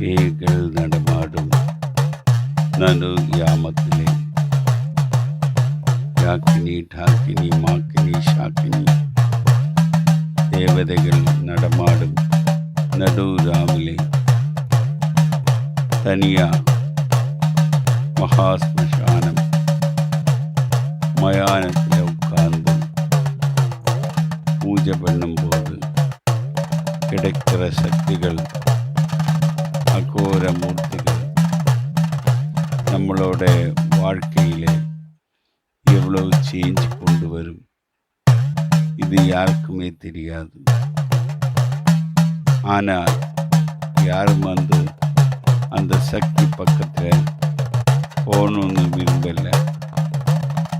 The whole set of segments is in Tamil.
பேய்கள் நடமாடும் நடு யாமத்திலே யாக்கினி டாக்கினி மாக்கினி ஷாக்கினி தேவதைகள் நடமாடும் நடு ராவிலே தனியா மகாஸ்மசானம் மயானத்தில் உட்கார்ந்து பூஜை பண்ணும்போது கிடைக்கிற சக்திகள் அகோர மூர்த்திகள் நம்மளோட வாழ்க்கையிலே எவ்வளவு சேஞ்ச் கொண்டு வரும் இது யாருக்குமே தெரியாது. ஆனால் யாரும் அந்த சக்தி பக்கத்தில் போகணுன்னு விரும்பலை.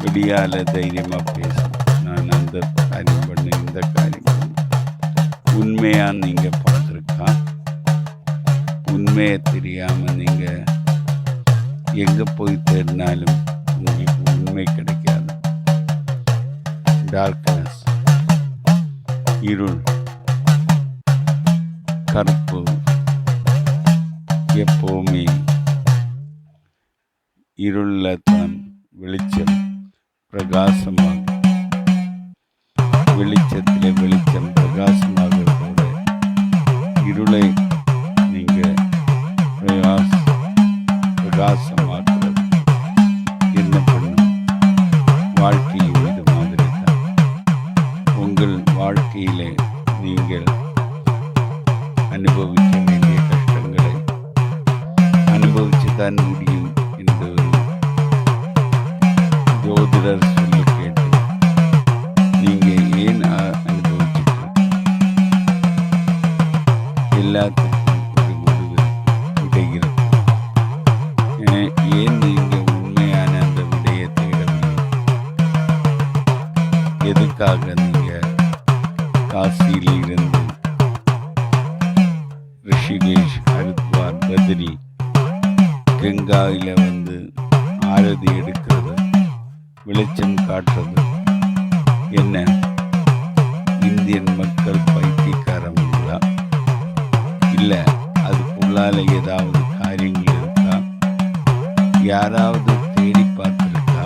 வெளியால் தைரியமாக பேசும், நான் அந்த காரியம் பண்ணு இந்த காரியம் பண்ணு. உண்மையாக நீங்கள் பார்த்துருக்கா? உண்மையை தெரியாமல் நீங்கள் எங்கே போய் தேடினாலும் உங்களுக்கு உண்மை கிடைக்காது. டார்க்னஸ், இருள், கருப்பு எப்போவுமே இருளில் தான் வெளிச்சம் பிரகாசமாகும். வெளிச்சத்தில் வெளிச்சம் பிரகாசமாக கூட இருளை நீங்கள் பிரகாசமாக்குறது என்ன பண்ணும்? வாழ்க்கையில் இது மாதிரி தான். உங்கள் வாழ்க்கையிலே நீங்கள் அனுபவிக்க வேண்டிய கஷ்டங்களை அனுபவிச்சு தான் முடியும் என்று ஜோதிடர் சொல்லி கேட்டு நீங்கள் ஏன் அனுபவிச்சுட்டு எல்லாத்துக்கும் ஒரு முடிவு விடைகிறது. ஏன் நீங்கள் உண்மையான அந்த விடையை தேடவில்லை? எதுக்காக நீங்கள் காசியில் இருந்து ரிஷிகேஷ், ஹரித்வார், பத்ரி, கங்காயில் ஆரதி எடுக்கிறது, வெளிச்சம் காட்டுறது என்ன? இந்தியன் மக்கள் பைத்தியக்காரங்களா? இல்லை அதுக்குள்ளால ஏதாவது காரியங்கள் இருக்கா? யாராவது தேடி பார்த்துருக்கா?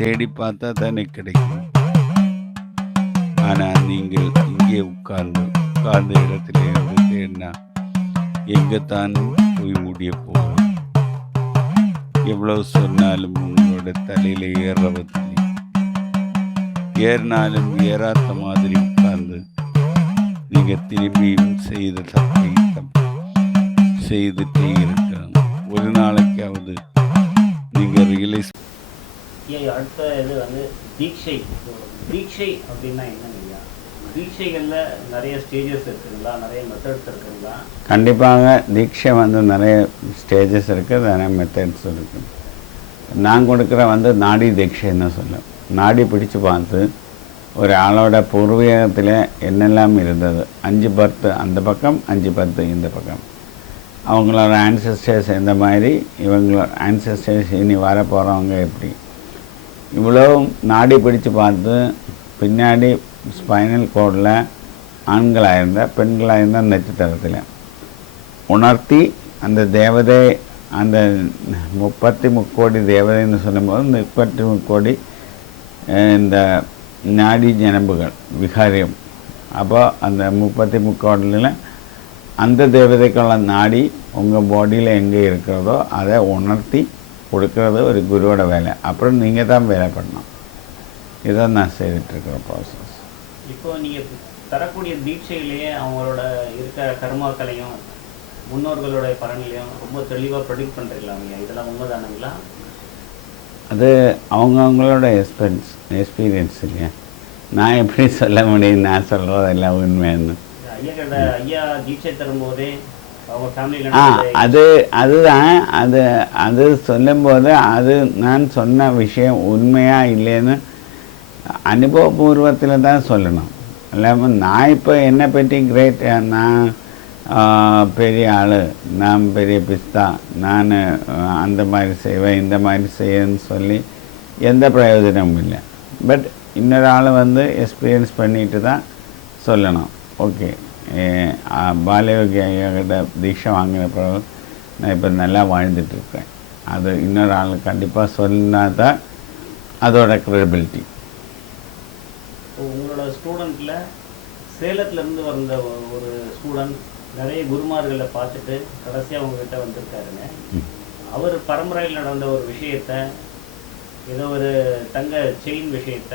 தேடி பார்த்தா தானே கிடைக்கும். ஆனால் நீங்கள் இங்கே உட்கார்ந்த இடத்துல இருந்து தேடினா எங்கே தான் போய் முடிய போகும்? எவ்வளவு சொன்னாலும் உங்களோட தலையில் ஏறுறவதில்லை. ஏறினாலும் ஏறாத மாதிரி உட்கார்ந்து நீங்கள் திரும்பியும் செய்த தப்பை செய்துட்டே இருக்காங்க. ஒரு நாளைக்காவது நீங்கள் ரியலைஸ். அடுத்த இது தீட்சை. தீட்சை அப்படின்னா என்னங்கய்யா? தீட்சைகளில் நிறைய ஸ்டேஜஸ் இருக்குங்களா? நிறைய மெத்தட்ஸ் இருக்குங்களா? கண்டிப்பாக தீட்சை நிறைய ஸ்டேஜஸ் இருக்குது, நிறைய மெத்தட்ஸ் இருக்குது. நான் கொடுக்குற நாடி தீட்சைன்னு சொல்லும். நாடி பிடிச்சு பார்த்து ஒரு ஆளோட பூர்வீகத்தில் என்னெல்லாம் இருந்தது, 5 பர்த் அந்த பக்கம், 5 பர்த் இந்த பக்கம், அவங்களோட ஆன்சஸ்டர்ஸ் எந்த மாதிரி, இவங்களோட ஆன்சஸ்டர்ஸ் இனி வர போகிறவங்க எப்படி, இவ்வளோ நாடி பிடிச்சு பார்த்து பின்னாடி ஸ்பைனல் கோடில் ஆண்களாக இருந்தால் பெண்களாக இருந்தால் நட்சத்திரத்தில் உணர்த்தி அந்த தேவதை, அந்த 33 கோடி தேவதைன்னு சொல்லும்போது 33 கோடி இந்த நாடி ஜனம்புகள் விகாரியம். அப்போ அந்த 33 கோடியில் அந்த தேவதைக்குள்ள நாடி உங்கள் பாடியில் எங்கே இருக்கிறதோ அதை உணர்த்தி கொடுக்கறது ஒரு குருவோட வேலை. அப்புறம் நீங்கள் தான் வேலை பண்ணணும். இதான் நான் செய்துட்ருக்கிற ப்ராசஸ். இப்போது நீங்கள் தரக்கூடிய தீட்சையிலேயே அவங்களோட இருக்கிற கர்மாக்களையும் முன்னோர்களுடைய பலன்களையும் ரொம்ப தெளிவாக ப்ரெடிக்ட் பண்ணுறீங்களா? இதெல்லாம் உண்மை தானுங்களா? அது அவங்கவுங்களோட எக்ஸ்பீரியன்ஸ் இல்லையா? நான் எப்படி சொல்ல முடியும்? நான் சொல்கிறது எல்லாம் உண்மைன்னு. ஐயா தீட்சை தரும்போதே அவங்க ஃபேமிலியில் அதுதான் அது சொல்லும்போது அது நான் சொன்ன விஷயம் உண்மையாக இல்லைன்னு அனுபவபூர்வத்தில் தான் சொல்லணும். இல்லாமல் நான் இப்போ என்னை பற்றி கிரேட், நான் பெரிய ஆள், நான் பெரிய பிஸ்தா, நான் அந்த மாதிரி செய்வேன் இந்த மாதிரி செய்வேன்னு சொல்லி எந்த பிரயோஜனமும் இல்லை. பட் இன்னொரு ஆள் எக்ஸ்பீரியன்ஸ் பண்ணிட்டு தான் சொல்லணும். ஓகே, பாலயோகி ஐயா கிட்ட தீட்சை வாங்கின பிறகு நான் இப்போ நல்லா வாழ்ந்துட்டுருக்கேன். அது இன்னொரு ஆள் கண்டிப்பாக சொன்னா தான் அதோட க்ரெடிபிலிட்டி. உங்களோட ஸ்டூடெண்ட்டில் சேலத்துலேருந்து வந்த ஒரு ஸ்டூடெண்ட் நிறைய குருமார்களை பார்த்துட்டு கடைசியாக அவங்ககிட்ட வந்திருக்காருங்க. அவர் பரம்பரையில் நடந்த ஒரு விஷயத்த, ஏதோ ஒரு தங்க செயின் விஷயத்த,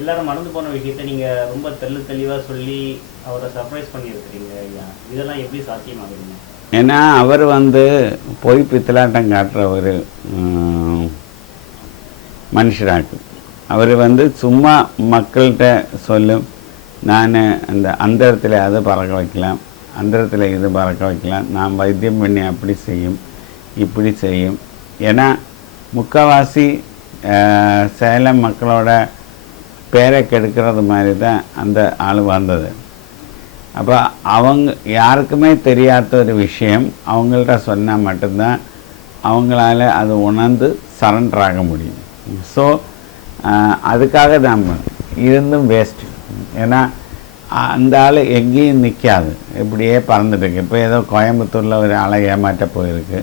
எல்லாரும் மறந்து போன விஷயத்த நீங்கள் ரொம்ப தெளிவாக சொல்லி அவரை சர்ப்ரைஸ் பண்ணியிருக்கிறீங்க ஐயா. இதெல்லாம் எப்படி சாத்தியமாகுதுங்க? ஏன்னா அவர் போய் பித்தலாட்டம் காட்டுற ஒரு மனுஷராக்கு. அவர் சும்மா மக்கள்கிட்ட சொல்லும், நான் அந்த அந்தரத்தில் அதை பறக்க வைக்கலாம், அந்தரத்தில் இது பறக்க வைக்கலாம், நான் வைத்தியம் பண்ணி அப்படி செய்யும் இப்படி செய்யும். ஏன்னா முக்கால்வாசி சேலம் மக்களோட பேரை கெடுக்கிறது மாதிரி தான் அந்த ஆள் வந்தது. அப்போ அவங்க யாருக்குமே தெரியாத ஒரு விஷயம் அவங்கள்ட்ட சொன்னால் மட்டும்தான் அவங்களால அது உணர்ந்து சரண்டர் ஆக முடியும். ஸோ அதுக்காக தான் இருந்தும் வேஸ்ட்டு. ஏன்னா அந்த ஆள் எங்கேயும் நிற்காது, இப்படியே பறந்துட்டுருக்கு. இப்போ ஏதோ கோயம்புத்தூரில் ஒரு ஆளை ஏமாற்ற போயிருக்கு,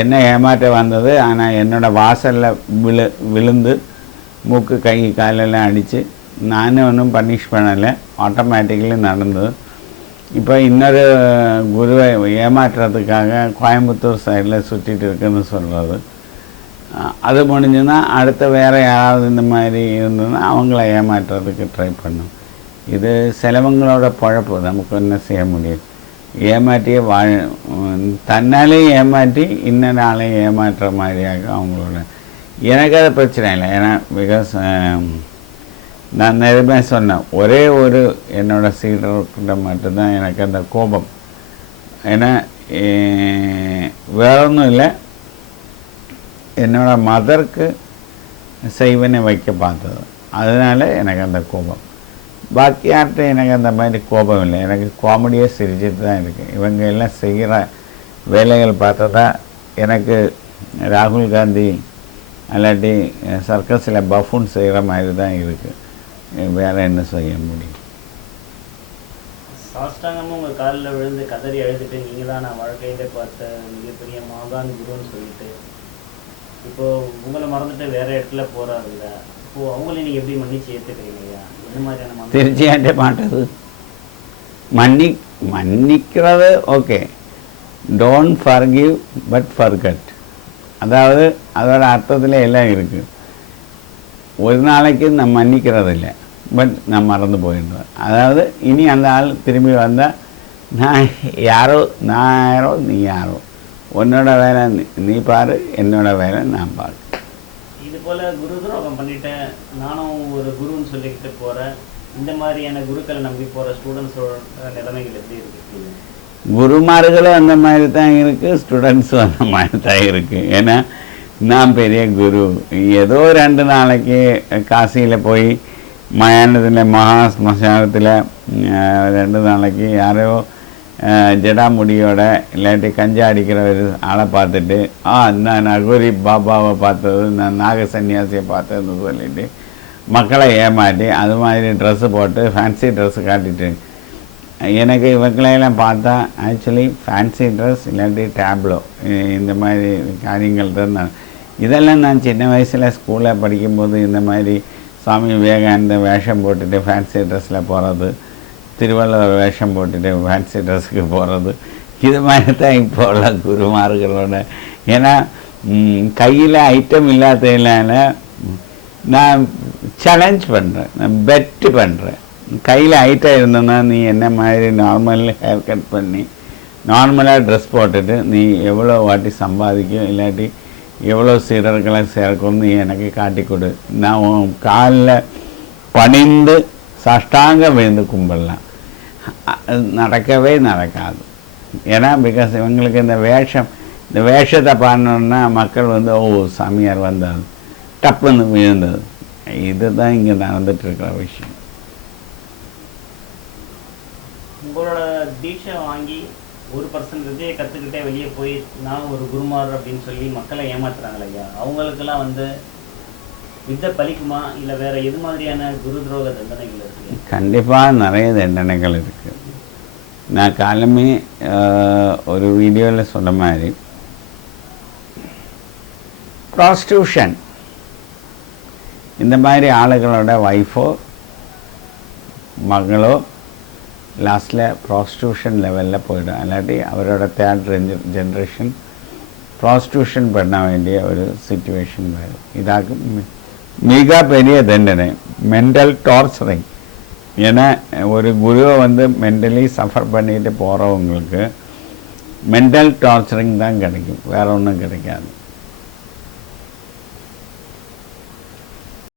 என்ன ஏமாற்ற வந்தது. ஆனால் என்னோடய வாசலில் விழுந்து மூக்கு கை காலெல்லாம் அடித்து நானும் ஒன்றும் பனிஷ் பண்ணலை, ஆட்டோமேட்டிக்கலி நடந்தது. இப்போ இன்னொரு குருவை ஏமாற்றுறதுக்காக கோயம்புத்தூர் சைடில் சுற்றிட்டு இருக்குன்னு சொல்கிறது. அது முடிஞ்சுன்னா அடுத்த வேறு யாராவது இந்த மாதிரி இருந்ததுன்னா அவங்கள ஏமாற்றுறதுக்கு ட்ரை பண்ணும். இது சிலவங்களோட பழப்பு, நமக்கு என்ன செய்ய முடியும். ஏமாற்றியே தன்னாலே ஏமாற்றி இன்னொரு ஆளையும் ஏமாற்றுற மாதிரியாக அவங்களோட. எனக்கு அது பிரச்சனை இல்லை. ஏன்னா பிகாஸ் நான் நிறைய சொன்னேன், ஒரே ஒரு என்னோடய சீடர்கிட்ட மட்டும்தான் எனக்கு அந்த கோபம். ஏன்னா வேற ஒன்றும் இல்லை, என்னோடய மதருக்கு செய்வனை வைக்க பார்த்தது, அதனால் எனக்கு அந்த கோபம். பாக்கி யார்கிட்ட எனக்கு அந்த மாதிரி கோபம் இல்லை. எனக்கு காமெடியாக சிரிச்சிட்டு தான் இருக்குது. இவங்க எல்லாம் செய்கிற வேலைகள் பார்த்ததா எனக்கு ராகுல் காந்தி அல்லாட்டி சர்க்கஸில் பஃபூன் செய்கிற மாதிரி தான் இருக்குது. வேறு என்ன செய்ய முடியும்? சாஷ்டாங்கமாக உங்கள் காலில் விழுந்து கதறி எழுதிட்டு நீங்கள் தான் நான் வாழ்க்கையில் பார்த்த மிகப்பெரிய மாகான் குருன்னு சொல்லிட்டு இப்போது உங்களை மறந்துட்டு வேறு இடத்துல போகிறாருல்ல, இப்போது அவங்கள நீங்கள் எப்படி மன்னிச்சு ஏற்றுக்கிறீங்க ஐயா? என்ன மாதிரியான திருச்சியாண்டே மாட்டது மன்னிக்கிறது okay, don't forgive but forgot. அதாவது அதோட அர்த்தத்தில் எல்லாம் இருக்குது. ஒரு நாளைக்கு நான் மன்னிக்கிறது இல்லை, பட் நான் மறந்து போயிடுவேன். அதாவது இனி அந்த ஆள் திரும்பி வந்தால் நான் யாரோ நீ யாரோ, உன்னோட வேலை நீ பாரு, என்னோட வேலை நான் பாரு. இது போல் குரு துரோகம் பண்ணிட்டேன் நானும் ஒரு குருன்னு சொல்லிக்கிட்டு போகிறேன், இந்த மாதிரியான குருக்களை நம்பி போகிற ஸ்டூடெண்ட்ஸோட நிலைமைகள் எப்படி இருக்குது? குருமார்களும் அந்த மாதிரி தான் இருக்குது, ஸ்டூடெண்ட்ஸும் அந்த மாதிரி தான் இருக்குது. ஏன்னா நான் பெரிய குரு, ஏதோ 2 நாளைக்கு காசியில் போய் மயானத்தில் மகா ஸ்மசானத்தில் 2 நாளைக்கு யாரோ ஜடாமுடியோட இல்லாட்டி கஞ்சா அடிக்கிற ஒரு ஆளை பார்த்துட்டு நான் நகூரி பாபாவை பார்த்தது, நான் நாக சன்னியாசியை பார்த்ததுன்னு சொல்லிட்டு மக்களை ஏமாட்டி அது மாதிரி ட்ரெஸ்ஸு போட்டு ஃபேன்சி ட்ரெஸ்ஸு காட்டிட்டு, எனக்கு இவங்களையெல்லாம் பார்த்தா ஆக்சுவலி ஃபேன்சி ட்ரெஸ் இல்லாட்டி டேப்லோ இந்த மாதிரி காரியங்கள் தான். இதெல்லாம் நான் சின்ன வயசில் ஸ்கூலில் படிக்கும்போது இந்த மாதிரி சுவாமி விவேகானந்த வேஷம் போட்டுட்டு ஃபேன்சி ட்ரெஸ்ஸில் போகிறது, திருவள்ளுவர் வேஷம் போட்டுட்டு ஃபேன்சி ட்ரெஸ்ஸுக்கு போகிறது, இது மாதிரி தான் இப்போ உள்ள குருமார்களோட. ஏன்னா கையில் ஐட்டம் இல்லாததுனால நான் சேலஞ்ச் பண்ணுறேன், நான் பெட்டு பண்ணுறேன். கையில் ஐட்டம் இருந்தோன்னா நீ என்ன மாதிரி நார்மல் ஹேர் கட் பண்ணி நார்மலாக ட்ரெஸ் போட்டுட்டு நீ எவ்வளோ வாட்டி சம்பாதிக்கும் இல்லாட்டி எவ்வளோ சீடர்களை சேர்க்கணும்னு நீ எனக்கு காட்டி கொடு, நான் உன் காலில் பணிந்து சாஷ்டாங்க விழுந்து கும்பிடலாம். நடக்கவே நடக்காது. ஏன்னா பிகாஸ் இவங்களுக்கு இந்த வேஷத்தை பாடணுன்னா மக்கள் ஓ சாமியார் வந்தார் டப்புன்னு விழுந்தது. இதுதான் இங்கே நடந்துட்டுருக்கிற விஷயம். உங்களோட தீட்சை வாங்கி 1% கற்றுக்கிட்டே வெளியே போய் நான் ஒரு குருமார் அப்படின்னு சொல்லி மக்களை ஏமாத்துறாங்களே ஐயா, அவங்களுக்கெல்லாம் வித்தை பலிக்குமா இல்லை வேற எது மாதிரியான குரு துரோக தண்டனைகள் இருக்கு? கண்டிப்பாக நிறைய தண்டனைகள் இருக்குது. நான் காலமே ஒரு வீடியோவில் சொன்ன மாதிரி ப்ராஸ்டியூஷன் இந்த மாதிரி ஆளுகளோட ஒய்ஃபோ மகளோ லாஸ்ட்டில் ப்ராஸ்டியூஷன் லெவலில் போயிடும். இல்லாட்டி அவரோட தேர்ட் ஜென்ரேஷன் ப்ராஸ்டியூஷன் பண்ண வேண்டிய ஒரு சிச்சுவேஷன் வரும். இதாக மிக பெரிய தண்டனை மென்டல் டார்ச்சரிங். ஏன்னா ஒரு குருவை வந்து மென்டலி சஃபர் பண்ணிட்டு போகிறவங்களுக்கு மென்டல் டார்ச்சரிங் தான் கிடைக்கும், வேறு ஒன்றும் கிடைக்காது.